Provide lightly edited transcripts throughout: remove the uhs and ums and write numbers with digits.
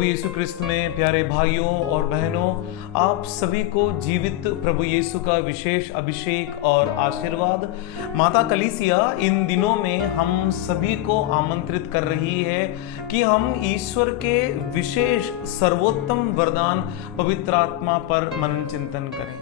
प्रभु यीशु क्रिस्त में प्यारे भाइयों और बहनों, आप सभी को जीवित प्रभु यीशु का विशेष अभिषेक और आशीर्वाद। माता कलीसिया इन दिनों में हम सभी को आमंत्रित कर रही है कि हम ईश्वर के विशेष सर्वोत्तम वरदान पवित्र आत्मा पर मनन चिंतन करें।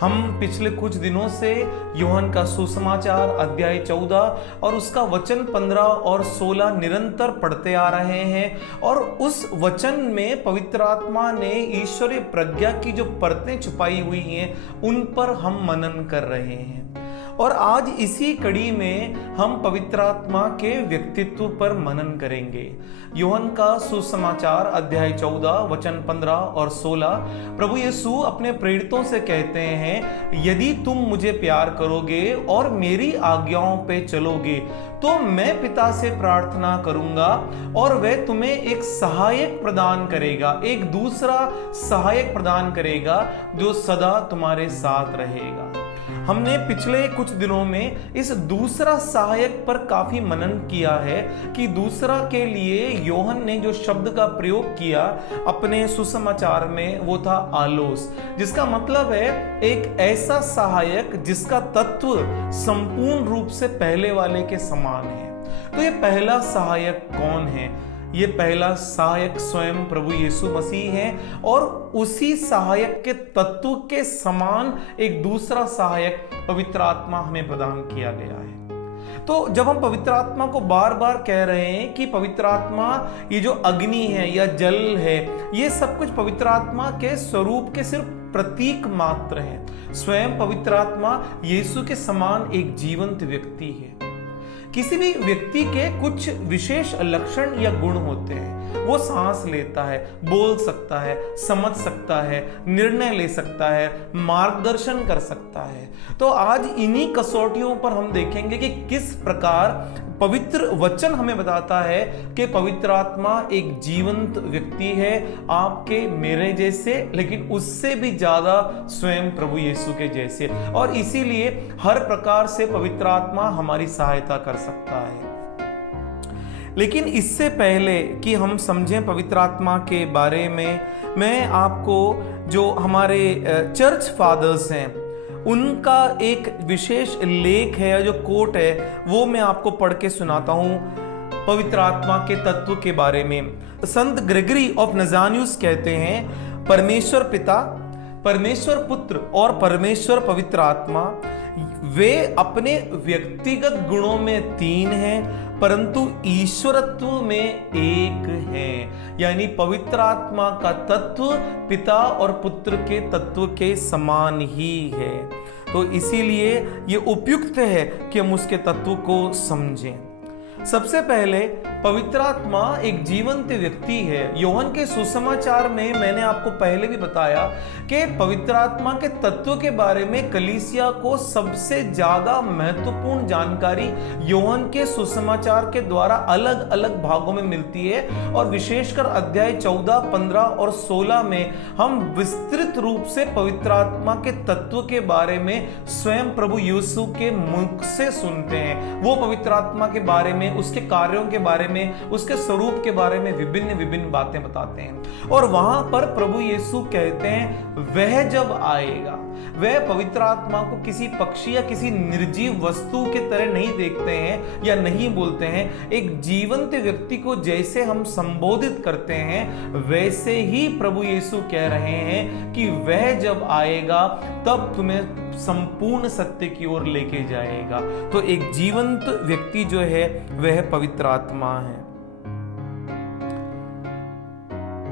हम पिछले कुछ दिनों से यूहन्ना का सुसमाचार अध्याय 14 और उसका वचन 15 और 16 निरंतर पढ़ते आ रहे हैं और उस वचन में पवित्र आत्मा ने ईश्वरीय प्रज्ञा की जो परतें छुपाई हुई हैं उन पर हम मनन कर रहे हैं। और आज इसी कड़ी में हम पवित्र आत्मा के व्यक्तित्व पर मनन करेंगे। यूहन्ना का सुसमाचार अध्याय 14 वचन 15 और 16 प्रभु यीशु अपने प्रेरितों से कहते हैं, यदि तुम मुझे प्यार करोगे और मेरी आज्ञाओं पे चलोगे तो मैं पिता से प्रार्थना करूंगा और वह तुम्हें एक सहायक प्रदान करेगा, एक दूसरा सहायक प्रदान करेगा जो सदा तुम्हारे साथ रहेगा। हमने पिछले कुछ दिनों में इस दूसरा सहायक पर काफी मनन किया है कि दूसरा के लिए यूहन्ना ने जो शब्द का प्रयोग किया अपने सुसमाचार में वो था आलोस, जिसका मतलब है एक ऐसा सहायक जिसका तत्व संपूर्ण रूप से पहले वाले के समान है। तो ये पहला सहायक कौन है? ये पहला सहायक स्वयं प्रभु यीशु मसीह है और उसी सहायक के तत्व के समान एक दूसरा सहायक पवित्र आत्मा हमें प्रदान किया गया है। तो जब हम पवित्र आत्मा को बार बार कह रहे हैं कि पवित्र आत्मा ये जो अग्नि है या जल है, ये सब कुछ पवित्र आत्मा के स्वरूप के सिर्फ प्रतीक मात्र है। स्वयं पवित्र आत्मा यीशु के समान एक जीवंत व्यक्ति है। किसी भी व्यक्ति के कुछ विशेष लक्षण या गुण होते हैं। वो सांस लेता है, बोल सकता है, समझ सकता है, निर्णय ले सकता है, मार्गदर्शन कर सकता है। तो आज इन्हीं कसौटियों पर हम देखेंगे कि किस प्रकार पवित्र वचन हमें बताता है कि पवित्र आत्मा एक जीवंत व्यक्ति है, आपके मेरे जैसे, लेकिन उससे भी ज्यादा स्वयं प्रभु यीशु के जैसे, और इसीलिए हर प्रकार से पवित्र आत्मा हमारी सहायता कर सकता है। लेकिन इससे पहले कि हम समझें पवित्र आत्मा के बारे में, मैं आपको जो हमारे चर्च फादर्स हैं उनका एक विशेष लेख है या जो कोट है वो मैं आपको पढ़ के सुनाता हूं पवित्र आत्मा के तत्व के बारे में। संत ग्रेगरी ऑफ नजानियुस कहते हैं, परमेश्वर पिता, परमेश्वर पुत्र और परमेश्वर पवित्र आत्मा वे अपने व्यक्तिगत गुणों में तीन हैं परंतु ईश्वरत्व में एक है। यानी पवित्र आत्मा का तत्व पिता और पुत्र के तत्व के समान ही है। तो इसीलिए ये उपयुक्त है कि हम उसके तत्व को समझें। सबसे पहले पवित्र आत्मा एक जीवंत व्यक्ति है। यूहन्ना के सुसमाचार में मैंने आपको पहले भी बताया कि पवित्र आत्मा के तत्व के बारे में कलीसिया को सबसे ज्यादा महत्वपूर्ण जानकारी यूहन्ना के सुसमाचार के द्वारा अलग अलग भागों में मिलती है और विशेषकर अध्याय 14, 15 और 16 में हम विस्तृत रूप से पवित्र आत्मा के तत्व के बारे में स्वयं प्रभु यीशु के मुख से सुनते हैं। वो पवित्र आत्मा के बारे में, उसके कार्यों के बारे में, उसके स्वरूप के बारे में विभिन्न विभिन्न बातें बताते हैं। और वहां पर प्रभु यीशु कहते हैं वह जब आएगा, वह पवित्र आत्मा को किसी पक्षी या किसी निर्जीव वस्तु के तरह नहीं देखते हैं या नहीं बोलते हैं। एक जीवंत व्यक्ति को जैसे हम संबोधित करते हैं वैसे ही प्रभु यीशु कह रहे हैं कि वह जब आएगा तब तुम्हें संपूर्ण सत्य की ओर लेके जाएगा। तो एक जीवंत व्यक्ति जो है वह पवित्र आत्मा है।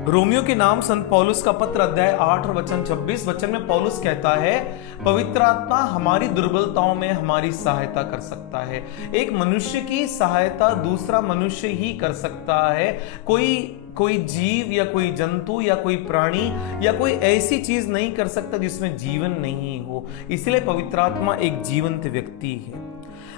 रोमियो के नाम संत पौलुस का पत्र अध्याय 8 और वचन 26 वचन में पौलुस कहता है, पवित्र आत्मा हमारी दुर्बलताओं में हमारी सहायता कर सकता है। एक मनुष्य की सहायता दूसरा मनुष्य ही कर सकता है। कोई जीव या कोई जंतु या कोई प्राणी या कोई ऐसी चीज नहीं कर सकता जिसमें जीवन नहीं हो। इसलिए पवित्र आत्मा एक जीवंत व्यक्ति है।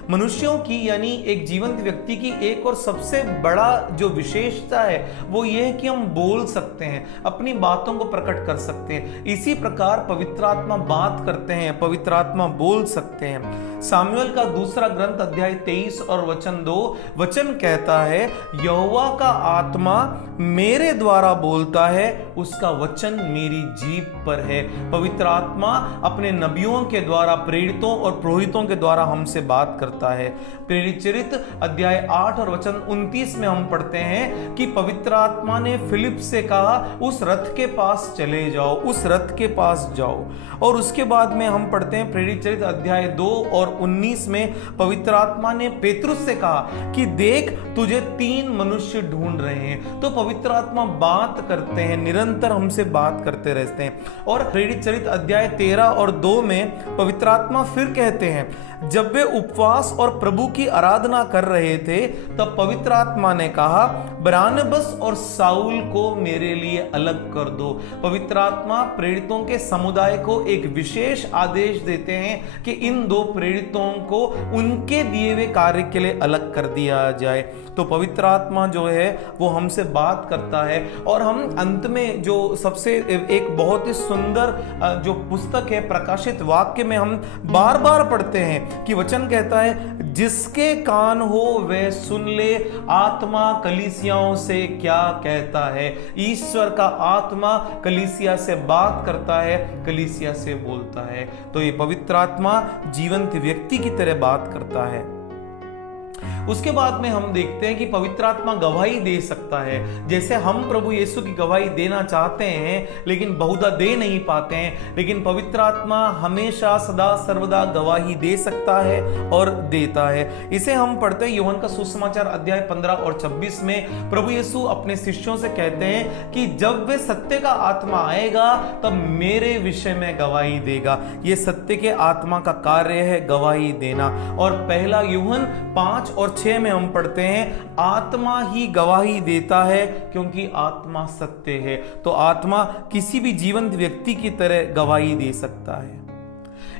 मनुष्यों की यानी एक जीवंत व्यक्ति की एक और सबसे बड़ा जो विशेषता है वो ये है कि हम बोल सकते हैं, अपनी बातों को प्रकट कर सकते हैं। इसी प्रकार पवित्र आत्मा बात करते हैं, पवित्र आत्मा बोल सकते हैं। सामुएल का दूसरा ग्रंथ अध्याय 23 और वचन 2 वचन कहता है, यहोवा का आत्मा मेरे द्वारा बोलता है, उसका वचन मेरी जीभ पर है। पवित्र आत्मा अपने नबियों के द्वारा, प्रेरितों और पुरोहितों के द्वारा हमसे बात करता है। प्रेरित चरित्र अध्याय 8 और वचन 29 में हम पढ़ते हैं कि पवित्र आत्मा ने फिलिप से कहा, उस रथ के पास चले जाओ, उस रथ के पास जाओ। और उसके बाद में हम पढ़ते हैं प्रेरित चरित्र अध्याय 2 और 19 में पवित्र आत्मा ने पेतरुस से कहा कि देख तुझे 3 मनुष्य ढूंढ रहे हैं। तो पवित्र आत्मा बात करते हैं, निरंतर हमसे बात करते रहते हैं। और प्रेरित चरित्र अध्याय 13 और 2 में पवित्र आत्मा फिर कहते हैं, जब वे उपवास और प्रभु की आराधना कर रहे थे तब पवित्र आत्मा ने कहा, बरनबास और शाऊल को मेरे लिए अलग कर दो। पवित्र आत्मा प्रेरितों के समुदाय को एक विशेष आदेश देते हैं कि इन 2 प्रेरितों को उनके दिए हुए कार्य के लिए अलग कर दिया जाए। तो पवित्र आत्मा जो है वो हमसे बात करता है। और हम अंत में जो सबसे एक बहुत ही सुंदर जो पुस्तक है प्रकाशित वाक्य में हम बार बार पढ़ते हैं कि वचन कहता है, जिसके कान हो वह सुन ले, आत्मा कलीसियाओं से क्या कहता है। ईश्वर का आत्मा कलीसिया से बात करता है, कलीसिया से बोलता है। तो ये पवित्र आत्मा जीवंत व्यक्ति की तरह बात करता है। उसके बाद में हम देखते हैं कि पवित्र आत्मा गवाही दे सकता है। जैसे हम प्रभु यीशु की गवाही देना चाहते हैं लेकिन बहुधा दे नहीं पाते हैं, लेकिन पवित्र आत्मा हमेशा सदा सर्वदा गवाही दे सकता है और देता है। इसे हम पढ़ते हैं यूहन्ना का सुसमाचार अध्याय 15 और 26 में प्रभु यीशु अपने शिष्यों से कहते हैं कि जब वे सत्य का आत्मा आएगा तब मेरे विषय में गवाही देगा। ये सत्य के आत्मा का कार्य है, गवाही देना। और पहला यूहन्ना 5 और 6 में हम पढ़ते हैं, आत्मा ही गवाही देता है क्योंकि आत्मा सत्य है। तो आत्मा किसी भी जीवंत व्यक्ति की तरह गवाही दे सकता है।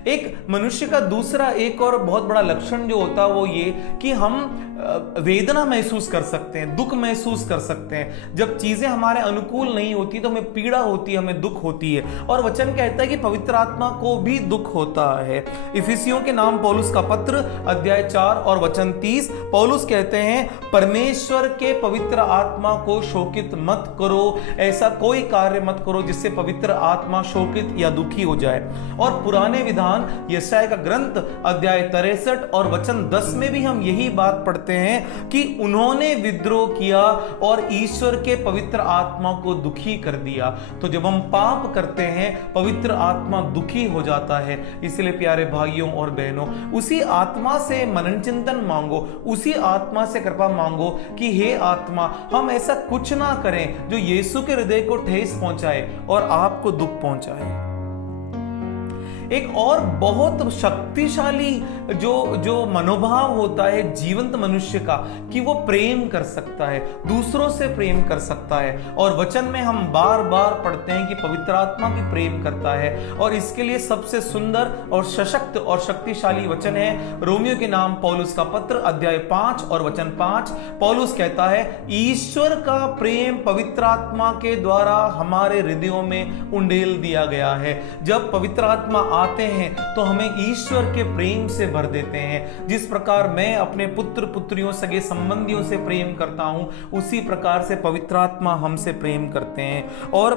एक मनुष्य का दूसरा एक और बहुत बड़ा लक्षण जो होता है वो ये कि हम वेदना महसूस कर सकते हैं, दुख महसूस कर सकते हैं। जब चीजें हमारे अनुकूल नहीं होती तो हमें पीड़ा होती है, हमें दुख होती है। और वचन कहता है कि पवित्र आत्मा को भी दुख होता है। इफिसियों के नाम पौलुस का पत्र अध्याय 4 और वचन 30 पौलुस कहते हैं, परमेश्वर के पवित्र आत्मा को शोकित मत करो, ऐसा कोई कार्य मत करो जिससे पवित्र आत्मा शोकित या दुखी हो जाए। और पुराने विधान यशायाह का ग्रंथ अध्याय 63 और वचन 10 में भी हम यही बात पढ़ते हैं कि उन्होंने विद्रोह किया और ईश्वर के पवित्र आत्मा को दुखी कर दिया। तो जब हम पाप करते हैं पवित्र आत्मा दुखी हो जाता है। इसलिए प्यारे भाइयों और बहनों, उसी आत्मा से मनन चिंतन मांगो, उसी आत्मा से कृपा मांगो कि हे आत्मा, हम ऐसा कुछ ना करें जो यीशु के हृदय को ठेस पहुंचाए और आपको दुख पहुंचाए। एक और बहुत शक्तिशाली जो मनोभाव होता है जीवंत मनुष्य का कि वो प्रेम कर सकता है, दूसरों से प्रेम कर सकता है। और वचन में हम बार बार पढ़ते हैं कि पवित्र आत्मा भी प्रेम करता है। और इसके लिए सबसे सुंदर और सशक्त और शक्तिशाली वचन है रोमियो के नाम पौलुस का पत्र अध्याय 5 और वचन 5। पौलुस कहता है, ईश्वर का प्रेम पवित्र आत्मा के द्वारा हमारे हृदयों में उंडेल दिया गया है। जब पवित्र आत्मा आते हैं तो हमें ईश्वर के प्रेम से भर देते हैं। जिस प्रकार मैं अपने पुत्र पुत्रियों सगे संबंधियों से प्रेम करता हूं, उसी प्रकार से पवित्र आत्मा हमसे प्रेम करते हैं। और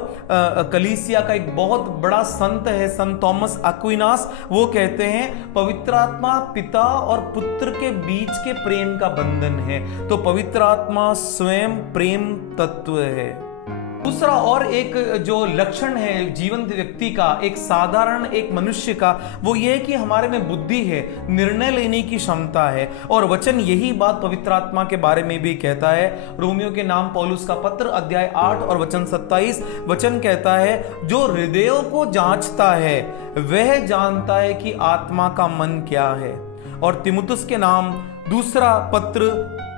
कलीसिया का एक बहुत बड़ा संत है, संत थॉमस एक्विनास, वो कहते हैं पवित्र आत्मा पिता और पुत्र के बीच के प्रेम का बंधन है। तो पवित्र आत्मा स्वयं प्रेम तत्व है। दूसरा और एक जो लक्षण है जीवंत व्यक्ति का, एक साधारण एक मनुष्य का, वो ये है कि हमारे में बुद्धि है, निर्णय लेने की क्षमता है। और वचन यही बात पवित्र आत्मा के बारे में भी कहता है। रोमियो के नाम पौलुस का पत्र अध्याय 8 और वचन 27 वचन कहता है, जो हृदयों को जांचता है वह जानता है कि आत्मा का मन क्या है। और तीमुथियुस के नाम दूसरा पत्र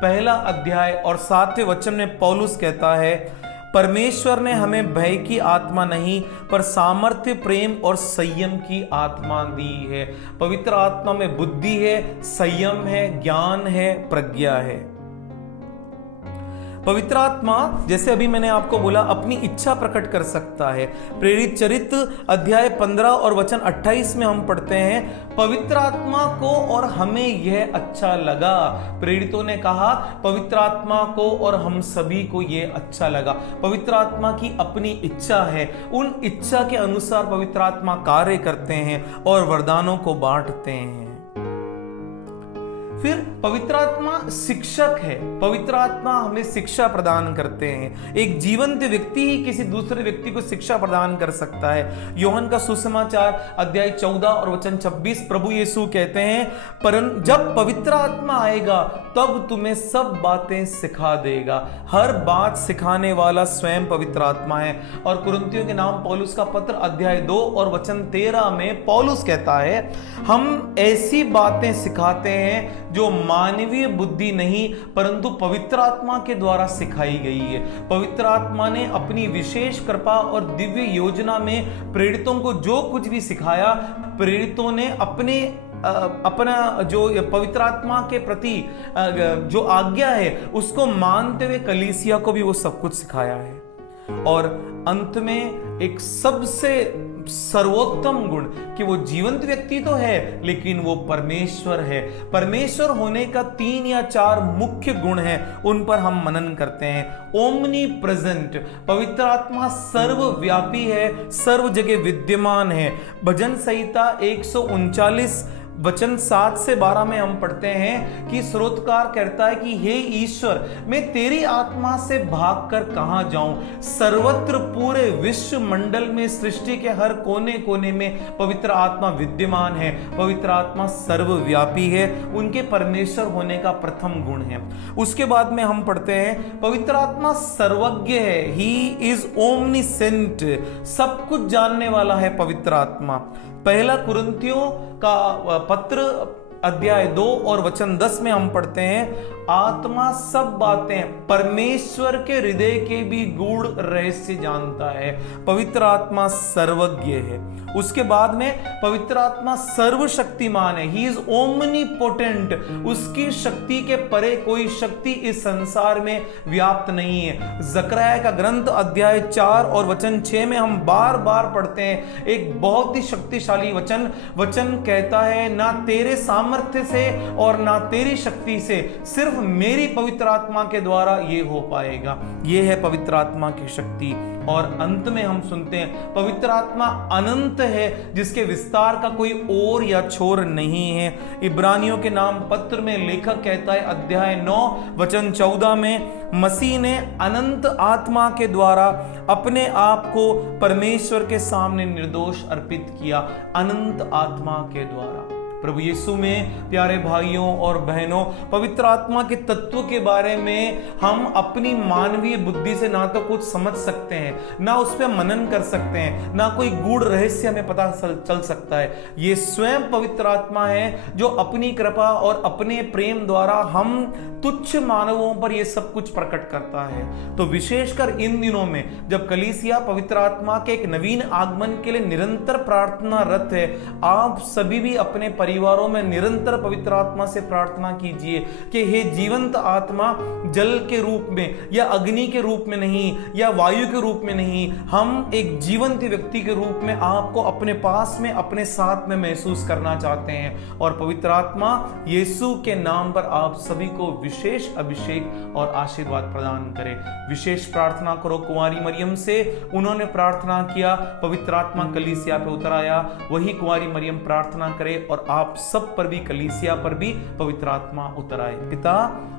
पहला अध्याय और 7वें वचन में पौलुस कहता है, परमेश्वर ने हमें भय की आत्मा नहीं पर सामर्थ्य, प्रेम और संयम की आत्मा दी है। पवित्र आत्मा में बुद्धि है, संयम है, ज्ञान है, प्रज्ञा है। पवित्र आत्मा, जैसे अभी मैंने आपको बोला, अपनी इच्छा प्रकट कर सकता है। प्रेरित चरित्र अध्याय 15 और वचन 28 में हम पढ़ते हैं, पवित्र आत्मा को और हमें यह अच्छा लगा। प्रेरितों ने कहा पवित्र आत्मा को और हम सभी को यह अच्छा लगा। पवित्र आत्मा की अपनी इच्छा है, उन इच्छा के अनुसार पवित्र आत्मा कार्य करते हैं और वरदानों को बांटते हैं। फिर पवित्र आत्मा शिक्षक है। पवित्र आत्मा हमें शिक्षा प्रदान करते हैं। एक जीवंत व्यक्ति ही किसी दूसरे व्यक्ति को शिक्षा प्रदान कर सकता है। योहन का सुसमाचार अध्याय 14 और वचन 26, प्रभु यीशु कहते हैं, परंतु जब पवित्र आत्मा आएगा तब तुम्हें सब बातें सिखा देगा। हर बात सिखाने वाला स्वयं पवित्र आत्मा है। और कुरिन्थियों के नाम पौलुस का पत्र अध्याय 2 और वचन 13 में पौलुस कहता है, हम ऐसी बातें सिखाते हैं जो मानवीय बुद्धि नहीं परंतु पवित्र आत्मा के द्वारा सिखाई गई है। पवित्र आत्मा ने अपनी विशेष कृपा और दिव्य योजना में प्रेरितों को जो कुछ भी सिखाया, प्रेरितों ने अपना जो पवित्र आत्मा के प्रति जो आज्ञा है उसको मानते हुए कलीसिया को भी वो सब कुछ सिखाया है। और अंत में एक सबसे सर्वोत्तम गुण कि वो जीवंत व्यक्ति तो है लेकिन वो परमेश्वर है। परमेश्वर होने का 3 या 4 मुख्य गुण हैं, उन पर हम मनन करते हैं। ओमनी प्रेजेंट, पवित्र आत्मा सर्वव्यापी है, सर्व जगह विद्यमान है। भजन संहिता 139 वचन 7 से 12 में हम पढ़ते हैं कि स्रोतकार कहता है कि हे ईश्वर, मैं तेरी आत्मा से भागकर कहां जाऊं। सर्वत्र पूरे विश्व मंडल में, सृष्टि के हर कोने कोने में पवित्र आत्मा विद्यमान है। पवित्र आत्मा सर्वव्यापी है, उनके परमेश्वर होने का प्रथम गुण है। उसके बाद में हम पढ़ते हैं पवित्र आत्मा सर्वज्ञ है, ही इज ओमनीसेंट, सब कुछ जानने वाला है पवित्र आत्मा। पहला कुरिन्थियों का पत्र अध्याय 2 और वचन 10 में हम पढ़ते हैं, आत्मा सब बातें, परमेश्वर के हृदय के भी गूढ़ रहस्य जानता है। पवित्र आत्मा सर्वज्ञ है। उसके बाद में पवित्र आत्मा सर्वशक्तिमान है, ही इज ओमनीपोटेंट, उसकी शक्ति के परे कोई शक्ति इस संसार में व्याप्त नहीं है। जकरयाह का ग्रंथ अध्याय 4 और वचन 6 में हम बार बार पढ़ते हैं एक बहुत ही शक्तिशाली वचन कहता है, ना तेरे सामर्थ्य से और ना तेरी शक्ति से, सिर्फ मेरी पवित्र आत्मा के द्वारा ये हो पाएगा। ये है पवित्र आत्मा की शक्ति। और अंत में हम सुनते हैं पवित्र आत्मा अनंत है, जिसके विस्तार का कोई ओर या छोर नहीं है। इब्रानियों के नाम पत्र में लेखक कहता है अध्याय 9 वचन 14 में, मसीह ने अनंत आत्मा के द्वारा अपने आप को परमेश्वर के सामने निर्दोष अर्पित किया। अनंत आत्मा के द्वारा। प्रभु यीशु में प्यारे भाइयों और बहनों, पवित्र आत्मा के तत्व के बारे में हम अपनी मानवीय बुद्धि से ना तो कुछ समझ सकते हैं, ना उस पर मनन कर सकते हैं, ना कोई गूढ़ रहस्य हमें पता चल सकता है। ये स्वयं पवित्र आत्मा है जो अपनी कृपा और अपने प्रेम द्वारा हम तुच्छ मानवों पर यह सब कुछ प्रकट करता है। तो विशेषकर इन दिनों में जब कलीसिया पवित्र आत्मा के एक नवीन आगमन के लिए निरंतर प्रार्थनारत है, आप सभी भी अपने परिवारों में निरंतर पवित्र आत्मा से प्रार्थना कीजिए कि हे जीवंत आत्मा, जल के रूप में या अग्नि के रूप में नहीं या वायु के रूप में नहीं, हम एक जीवंत व्यक्ति के रूप में आपको अपने पास में, अपने साथ में महसूस करना चाहते हैं। और पवित्र आत्मा यीशु के नाम पर आप सभी को विशेष अभिषेक और आशीर्वाद प्रदान करे। विशेष प्रार्थना करो कुंवारी मरियम से, उन्होंने प्रार्थना किया, पवित्र आत्मा कलीसिया पे उतर आया। वही कुंवारी मरियम प्रार्थना करे और आप सब पर भी, कलीसिया पर भी पवित्र आत्मा उतर आए। पिता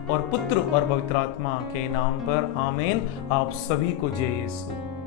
और पुत्र और पवित्र आत्मा के नाम पर आमीन। आप सभी को जय यीशु।